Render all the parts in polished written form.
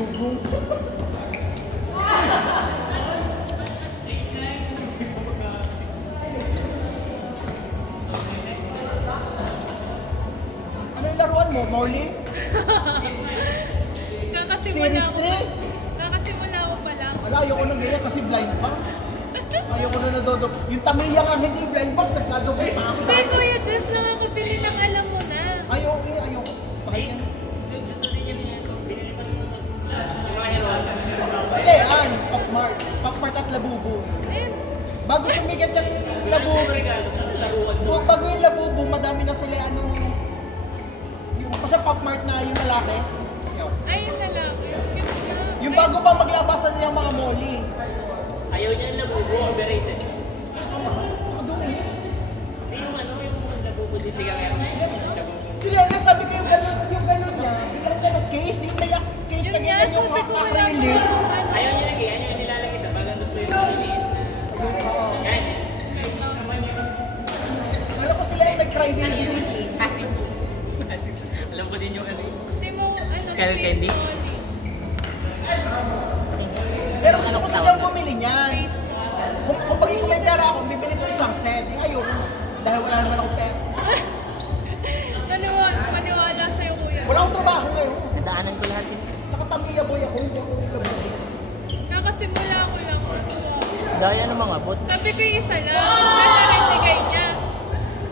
Lugo. Ano yung laruan mo, Molly? Series 3? Kakasimula ko pa lang. Wala, ayoko na ganyan kasi blind box. Ayoko na nadodok. Yung Tamiya nga hindi blind box, nagkadobay pa ako. Hindi, Kuya Jeff, nakakabili ng alam mo na. Ayoko, ayoko. Bakit? Sila yan, Popmart. Popmart at Labubu. Ayun. Bago sumigat yung Labubu, bago yung Labubu, madami na sila anong, yung kasi Popmart na yung lalaki. Ay, yung lalaki. Yung bago pa maglabasan niya mga Molly. Ayaw niya yung Labubu, overrated. Yung Labubu din siya kaya. sila na sabi ko yung gano'n niya, yung gano'n case, yung may case na ganyan yung acrylic. Ayaw niya lagi, ayaw niya nilalagay sa bagang gusto yung piliin. Yan. Alam ko sila yung may credibility. Kasi po. Alam ko din yung ano. Simo, ano, Skull candy? Molly. Pero gusto ko sadyang bumili niyan. Face Molly. Kung pag may pera ako, bibili ko isang set. Eh, ayun, dahil wala naman akong pera. Maniwala sa'yo, Kuya. Wala akong trabaho ngayon. Nadaanan ko lahat yun. Tsaka Tamiya boy ako, hindi ako Labubu. Kakasimula ko lang. Daya ng mga bot. Sabi ko yung isa lang. Kala rin bigay niya.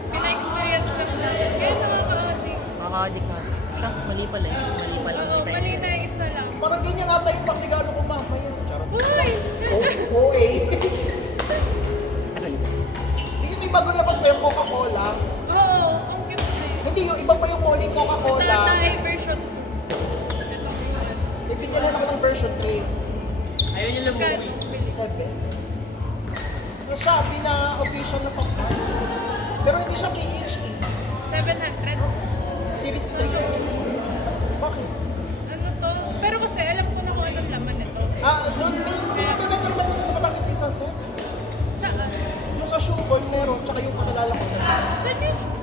Pina-experience lang sa akin. Kaya nakaka-addict. Makakadik na. Ito, mali pala eh. Mali pala. Oo, mali na yung isa lang. Parang ganyan nga tayo pang regalo ko mamaya. Uy! Oo eh. Asan? Yung iba kung labas pa yung Coca-Cola. Oo, ang cute na yun. Hindi, yung iba pa yung Molly Coca-Cola. Tatay version 2. Ito ko yun. May binyalan ako ng version 3. Ayaw niya Labubu. Cut. Bili. 7. Sa Shopee na official na pang. Pero hindi siya PHE. 700. Series 3. Bakit? Ano to? Pero kasi alam ko na kung anong laman nito. Doon may bibenta naman dito sa Batangas sa isang set. Saan? Yung sa shoeboard meron, tsaka yung kakilala ko. Saan yung shoe?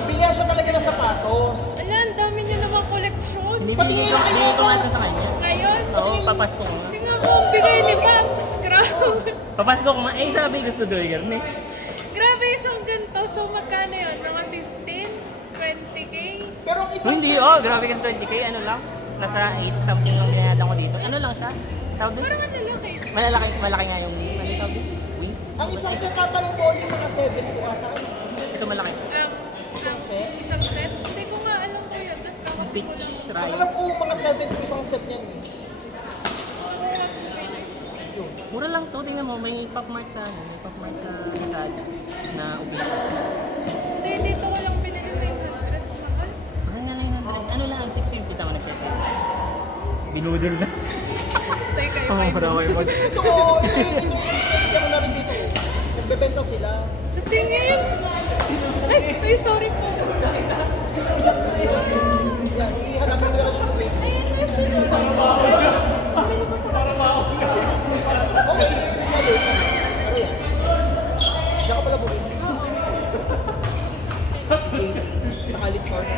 Bilihan siya talaga ng sapatos. Ala, ang dami niya namang koleksyon. Hindi Pati binigay yun, ko. Binigay ko nga ito sa kanya. Ngayon? Oo, papasko ko nga. Tingnan mo, ang bigay ni Paps. Grabe. Papasko ko nga. Eh, sabi gusto doon yun eh. Grabe isang ganito. So, magkano yun? Mga 15? 20K? Pero ang isang Hindi, set, oh, grabe kasi 20k. Ano lang? Nasa 8 something lang binayad ko dito. Ano lang siya? Tawag doon? Parang ano lang eh. Malaki nga yung ano tawag doon? Wings? ang isang set ata ng Molly mga 7 ko ata. Ito malaki. Isang set? Isang set? Hindi ko nga alam ko yun. Big Kakasimula ko. Ang Ryan. alam ko mga 7 ko isang set niyan eh. Mura lang to. Tingnan mo, may Popmart sa ano. May Popmart sa Lazada na official. Hindi, dito ko lang binili 900. Mahal. Mahal nga 900. Ano lang, 650 tama nagsasaya. Binudol na. Tay kayo Oo, kayo. marami mag... Ito, ibigyan ko na rin dito. Nagbebenta sila. Tingin! Ay, sorry po. Yan, ihanapin mo na lang siya sa Facebook. Ayan, bili ko sa Okay, resalo. Ano yan? Diyan ka pala bumili. JC, sa Alice Park.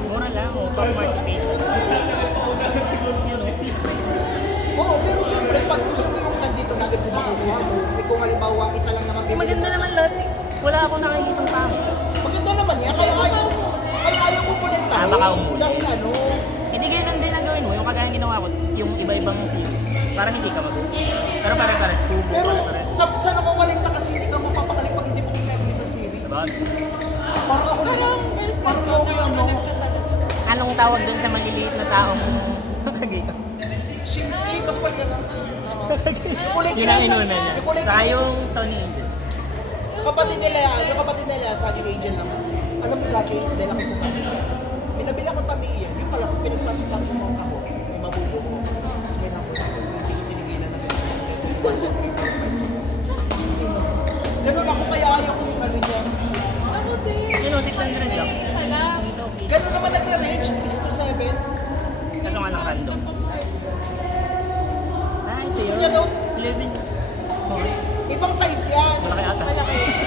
Mura lang, oh. Popmart official. Oo, pero syempre, pag gusto mo yung nandito na agad kung makukuha mo, eh kung halimbawa, isa lang naman bibili Maganda mo. naman lahat eh. Wala akong nakikitang tao. Maganda naman yan, kaya ayaw ko bulentahin. Baka umuli. Dahil ano, Hindi ganyan din ang gawin mo. Yung kagaya ginawa ko, yung iba-ibang series. Parang hindi ka mag-uwi. Pero pare-pares, tubo, pero pare-pares. sa nakuwalinta kasi hindi ka mapapakalik pag hindi mo kumemori sa series. Diba? Parang ako parang ako yung ano, Anong tawag dun sa maliliit na taong kagaya? Shimsi, basta pag gano'n. Yung kulay Yun ang inuna niya. Yung kulay Saka yung Sony Angel. kapatid nila, sabi Angel naman. Alam mo dati, dahil ako sa Tamiya. Pinabila ko Tamiya, yung pala kung pinagpatutan ko mga ako, may mabubo ko. Tapos may nakuha ko, hindi ko pinigilan na gano'n ako kaya ayaw kong ano niya. Ako din. Yun o, 600 lang. Isa lang. It's okay. Gano'n naman nag-range, 6 to 7. Kaso nga lang random. Ah, ito Gusto yun. niya daw, 11. Okay. ibang size yan. Malaki ata.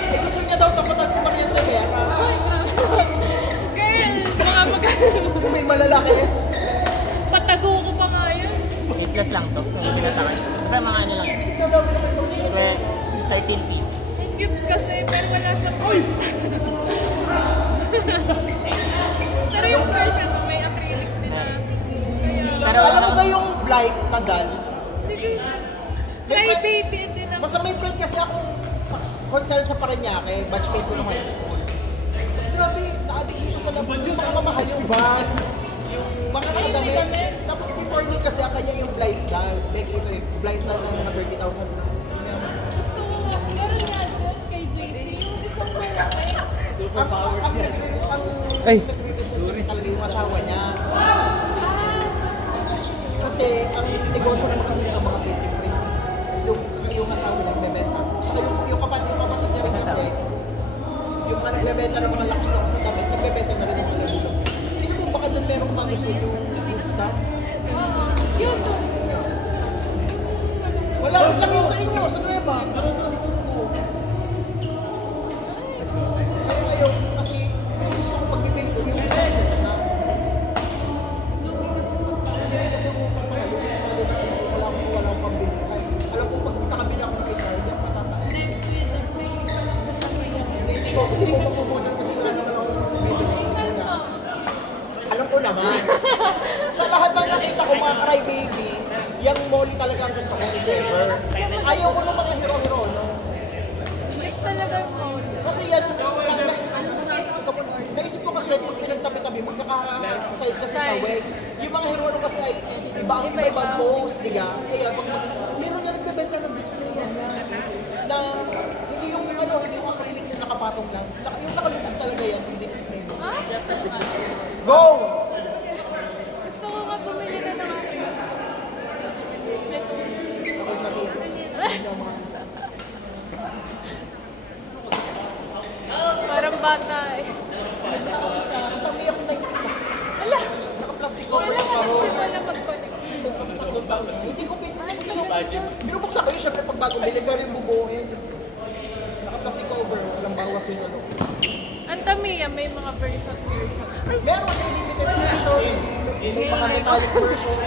Eh gusto niya daw taputan si Maria Rivera. Girl, baka magano. May malalaki. Patago ko medyas lang to. Yung pinatakan. Basta mga ano lang. Ito daw naman yung 13 pieces. Ang cute kasi, pero wala siyang kwenta. Pero yung version mo, may acrylic din na. Kaya, Pero alam mo ano, ba yung Blight na doll? hindi ko Hi baby, din ako. Basta may friend kasi ako concern sa Parañaque, batchmate ko nung high school. Mas grabe, na-addict dito sa labon. Yung mga mamahal yung Vans, yung mga damit. Tapos before nun kasi ang kanya yung Blight doll. Like ito eh, Blight doll ng mga 30,000. Gusto ko, meron nga din kay JC, yung isang malaki. Superpowers yan. Ay. Nag-represent kasi talaga yung asawa niya. Kasi ang negosyo naman kasi niya ng mga printing. So, yung asawa niya nagbebenta. Saka yung kapatid niya rin kasi, yung mga nagbebenta ng mga lakas na damit, nagbebenta na rin ng mga ganito. Hindi mo baka doon meron mga gusto yung good stuff? Yun, Wala rin lang yun sa inyo, sa Nueva. Oo. Kaya ngayon, kasi gusto ko pagbibili ko yung isang set na wala akong pambili. Ay, alam ko pag nakabili ako ng isa, hindi ako matatay. Hindi mo mapupunan kasi wala naman ako medyo na. Alam ko naman. Sa lahat ng nakita ko mga crybaby, yung Molly talaga ang gusto ko, if ever. Ayaw ko ng mga hero-hero, no? like talaga mo. Kasi yan, naisip ko kasi pag pinagtabi-tabi, magkaka-size kasi kawig. Yung mga hero kasi ay iba-ibang pose, diga? Kaya pag meron nga nagbebenta ng display yan na hindi yung hindi yung acrylic na nakapatong lang. Yung nakalubog talaga yan, hindi display mo. Go! Gusto ko nga bumili na ng aking. Ako natuto. Parang bata eh. Ang dami akong 90 plus. Ala, Naka-plastic cover wala yung ka kahon. naman wala mag-connect. Tatlong taon. Hindi ko binubuksan ko yun syempre pag bagong bili, pero yung bubuuin. Naka-plastic cover, walang bawas yung ano. Ang Tamiya, may mga version. Meron yung limited version, may mga metallic version.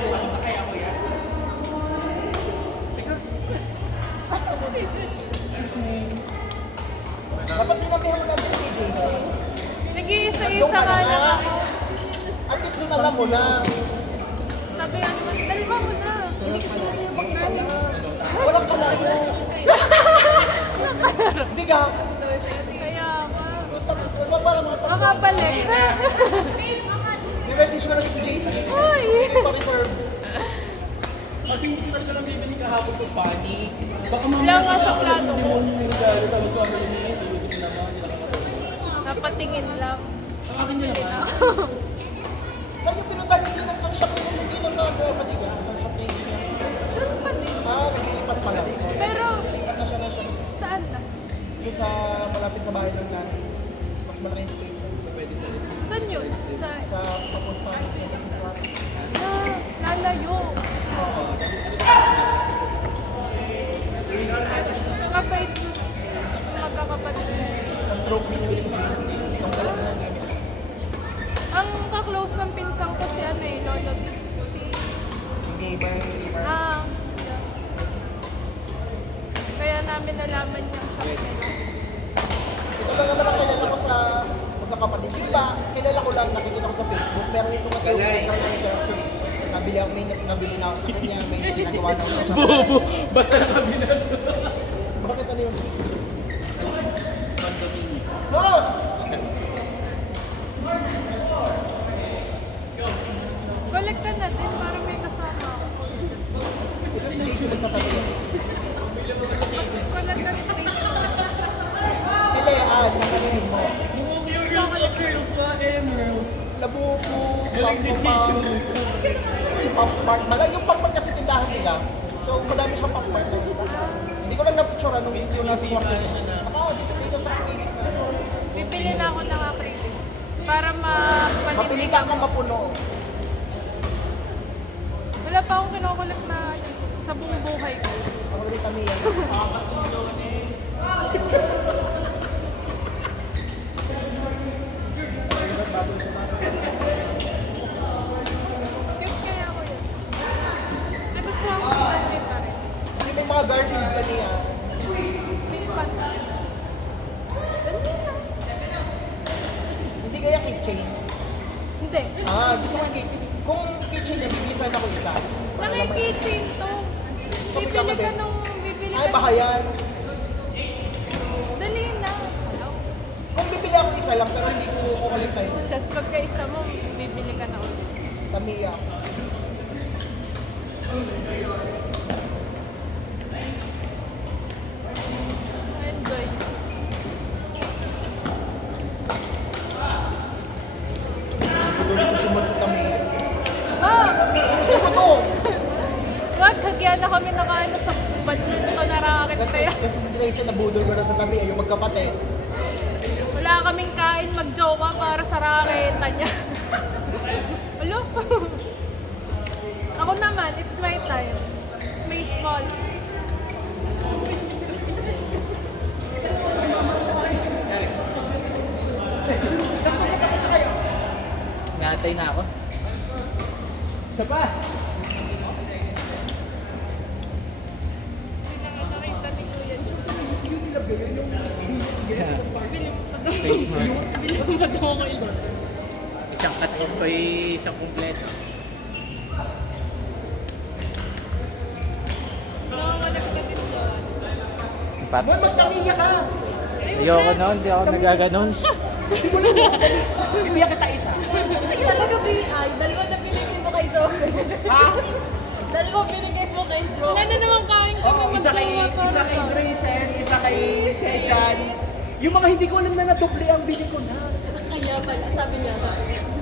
Dapat dinamihan mo natin si JC. Nag-iisa-isa nga lang ako. At least nung alam mo na. Sabi nga naman, dalawa mo na. Hindi kasi sa'yo mag-isa na. Walang kalayo. Hindi ka. Kaya nga. Makapalik. Makapalik. May message mo na si JC. Uy! Hindi pa reserve. Pag hindi ka lang bibili kahapon ko funny, baka Wala nga sa plato ko. yung regalo, tapos babalihin, ayusin mo naman, hindi nakakatawa. Napatingin lang. Ang akin din naman. Saan yung pinunta hindi lang ang shop nila hindi na sa Fatiga? Ang shop na hindi na. Doon pa din. Naglilipat pa lang. Pero, Na siya. saan na? Yung sa malapit sa bahay ng nanay. Mas malaking space. Pwede sa Saan yun? Sa papunta sa Kasintuan. Lalayo. Kapait magkakapatid. Na-stroke din yung space. Ang galang na gamit. Ang kaklose ng pinsang ko si Lolo din. Yung gamer, streamer. Yeah. Kaya namin nalaman yung sa kanila. Ito lang naman ang kilala ko sa magkakapatid. Di ba, kilala ko lang, nakikita ko sa Facebook. Pero ito kasi yung character. Nabili na ako sa kanya, may ginagawa na ako sa Bobo! Basta nakabila. Bakit ano yun? Condominium. Boss! Kolekta natin para may kasama ako. Ito si JC magtatabi yan. Kolekta space. Si Leanne, nakalihin mo. Yung girls na emerald. Labubu, Galing decision. Pop-mart. Yung pop-mart kasi tindahan nila. So, madami siyang pop-mart na dito. Hindi ko lang napicture nung yung nasa kwarto niya. Display na sa akin na. Bibili na ako ng acrylic. Para Mapilitan kang mapuno. Wala pa akong kinukulit na sa buong buhay ko. Ako rin kami yan. Cute kaya ako yun. Nagustuhan keychain. Hindi. Gusto ko yung kung keychain niya, bibilisan ako isa. Naki-keychain to. So, Bibili magkano ka din? nung bibili Ay, ka. baka yan. Dali na. Kung bibili ako isa lang, pero hindi ko kukulit tayo. Tapos pagka-isa mo, bibili ka na ulit. Tamiya. Enjoy. Tuloy ko sumunod sa Tamiya. Ah! Ito! Wag, kagya na kami nakaano sa budget ko narakit na yan. Kasi si Tracy nabudol ko na sa Tamiya, yung magkapatid. Wala kaming kain mag-jowa para sa raketa niya. Alo? Ako naman, it's my time. It's my small. Saan ko kita sa kayo? Natay na ako. Isa pa! Nakita ni Kuya Chu. Bili mo pa daw. Face mark. Bili mo pa daw ako ito. Isang cut off pa isang kumpleto. Nakakalap ka din doon. Paps. Boy, magtamiya ka! Ayoko na, hindi ako nagaganon. Simulan mo ako dali. Ibiyak kita isa. Talaga ay, dalawa na binigay mo kay Joker. Ha? Dalawa binigay mo kay Joker. Wala na naman kain kami Oo, isa kay Grayson, isa kay Jan. Yung mga hindi ko alam na nadoble ang bili ko na. Kaya pala, sabi niya.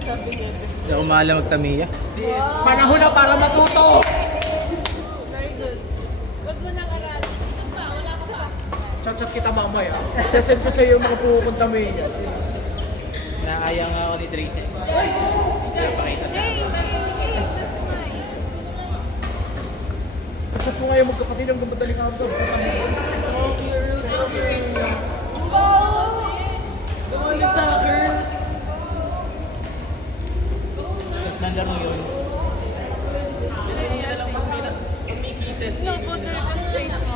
Hindi ako maalam magtamiya. Panahon na para matuto! Very good. Wag mo nang aralin. Isang pa, wala ka pa. Chat-chat kita mamaya. Sesend ko sa iyo yung mga pupunta May. Naaya nga ako ni Tracy. Pinapakita sa Hey, hey, that's mine. Chat ko ngayon magkapatid ang gumadaling ako doon. Chat number mo yun. No, butter the space mo.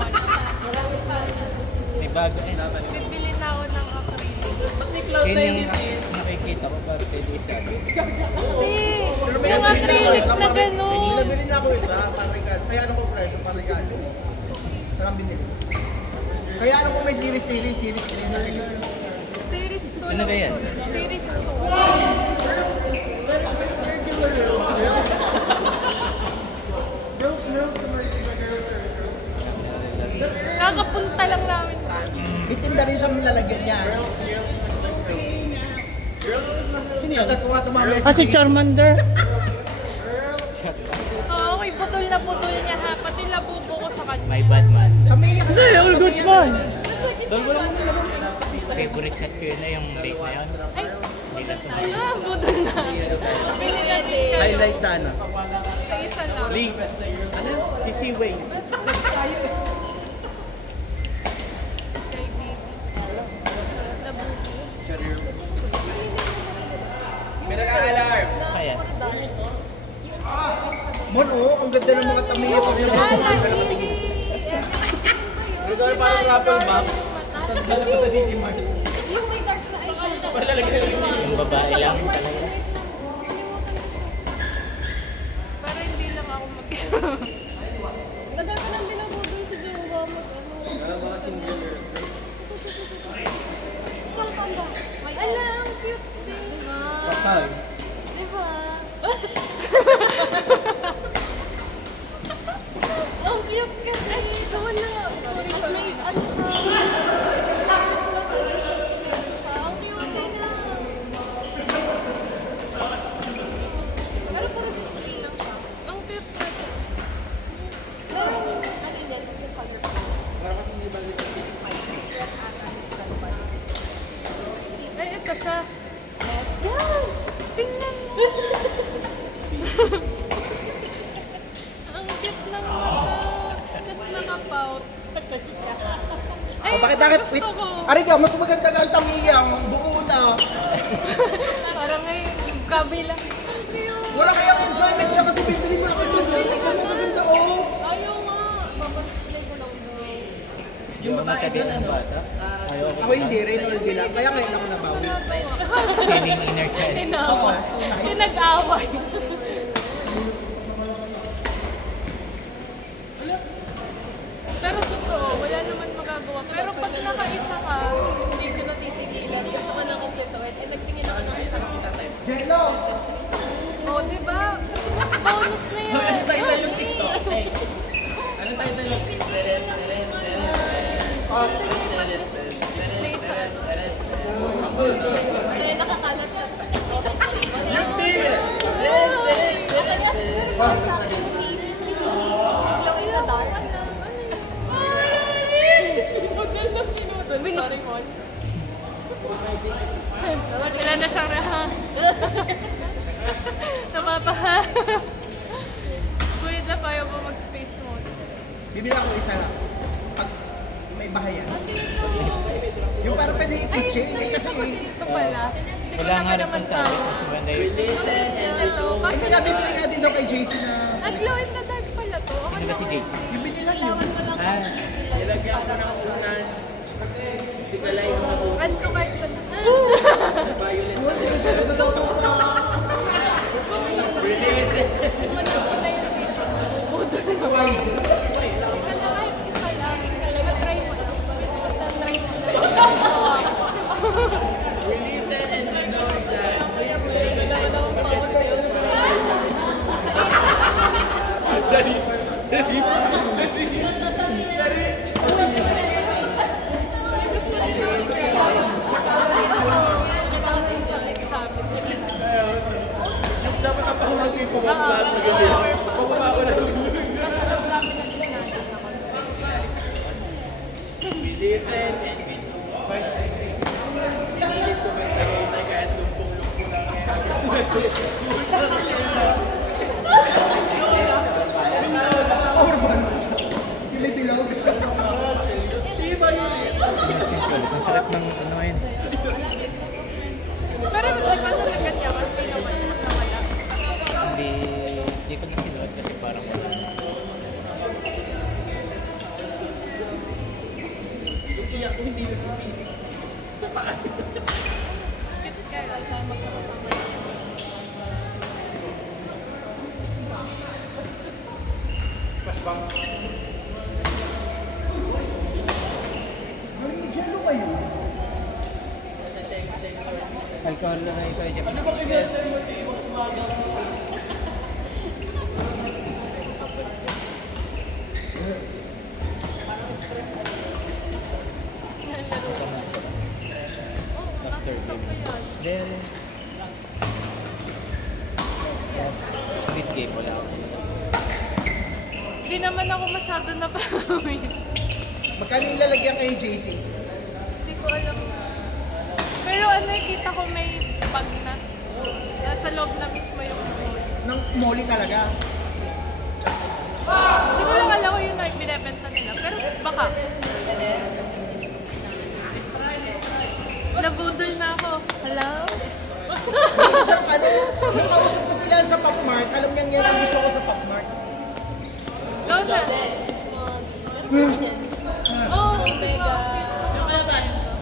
May bago eh. Bibili na ako ng acrylic. Yun yung nakikita ko para pwede isabi. Hindi! Yung acrylic na gano'n. Nabili na ako isa, parang kaya ano ko presyo, parang regalo. Parang binili. Kaya ano ko may series 3 na rin. Series 2 Ano ba yan? Series 2. Kakapunta lang namin. May tinda rin siyang lalagyan niya. Chat ko nga tumamay Ah, si Charmander! Oo, okay, putol na putol niya ha. Pati labubo ko sa kanya. My bad man. Kami Hindi, all goods man! Favorite shot ko yun na yung bake na yun. Ay, Hindi na to. putol na. Bili na din kayo. Highlight sana. Sa isa lang. Lee. Ano? Si Seaway. Kay baby. Labubo. May nag-a-alarm! Kaya. Mon, ang ganda ng mga tamiya ko yung mga Lala, Ito parang raffle box. Dala ko sa City Mart. Yung may dark na eyeshadow. Yung babae lang talaga. para hindi lang ako mag-isa. Nagal ka nang binabudol sa jowa mo. Mga singular. Skull panda. May Ala, ang cute din. Diba? Patay. Diba? Ang cute kasi. Wala. Tapos may ano siya. Christmas edition kasi siya. Ang cute din na. Pero puro display lang siya. Ang cute na to. Pero ano yan, yung color ko. Red ata ni skull panda. Ay, ito siya. Yes. Tingnan mo. Ang cute ng mata. Tapos nakapout. Ay, Bakit wait. gusto ko. Ari ka, mas maganda ka ang tamiya, ang buo na. Parang ngayon, kabila. Wala kayang enjoyment siya kasi bibili mo na kayo. Ang maganda oh. Ayaw nga. Papadisplay ko lang daw. Yung mga tabi ng bata. Ayoko. Ako hindi, Reynolds lang. Kaya ngayon ako nabawi. Feeling inner child. Inaway. Pinag-away. Pero totoo, wala naman magagawa. Pero pag nakaisa ka, Hindi ko natitigilan. Gusto ko nang kumpletuhin. Eh, nagtingin ako ng isang step. Jello! oh, di ba? Mas bonus na Ano yan. title yung TikTok? Hey. Ano title yung Play sa ano. Kaya nakakalat sa okay sa likod. Yung tingin! Kaya sa activities, kiss me. Glow in the dark. Sorry, Mon. Wala na siyang raha. Napapaha. Kuya Jeff, ayaw mo mag-space mode. Bibilang ko isa lang. Pag may bahayan. Yung parang pwede i-kitchen. Eh kasi Ito pala. Hindi ko Wala nga naman rin naman pang sabi tao. kasi banda yun. Ito. Kasi Hindi nga bibili nga din daw kay JC na Glow in the dark pala to. Ako Ano ba si naman. JC? yung binilang yun. Ilawan mo lang kung yung Nilagyan ko ng unan. Si Kalay nung natuto. Ano kahit ba na? Nag-violet siya. Release it. Wala ko na yung videos. Budol na. Isa na nga, isa lang. Try mo lang. Try mo lang. Release it and we know it dyan. kuya mo. Wala akong power na yun. Nakita ko din yung like sabi. Dapat ang pahulog yung pumaplat na gabi. Pababa ko na. Masarap namin na sinanay ako. We listen and we do. Pinilit ko magtagay kahit lumpong-lumpong lang yan. Powerball. Yung may bilog. Instant ulit. Ang sarap ng ano yun. Pero nagpasalagat niya kasi naman nawala. Hindi ko na sinuot kasi parang wala. Yung iyak ko hindi na si Phoenix. Sa paan. Cute kaya all time magkakasama niya. Galing ni Jello kayo. Alcohol na ito. Ano ba yes? After game. Then, mid game wala ako. Hindi naman ako masyado napawin. Magkano yung lalagyan kay JC? Hindi ko alam. Pero ano, kita ko may bag na. Nasa loob na mismo yung phone. Ng molly talaga. Hindi ko lang alam ko yung binibenta nila. Pero baka. Nabudol na ako. Hello? Kasi dyan, ano, nung kausap ko sila sa Pop Mart, alam niya yan ang gusto ko sa Pop Mart. Load na. Pero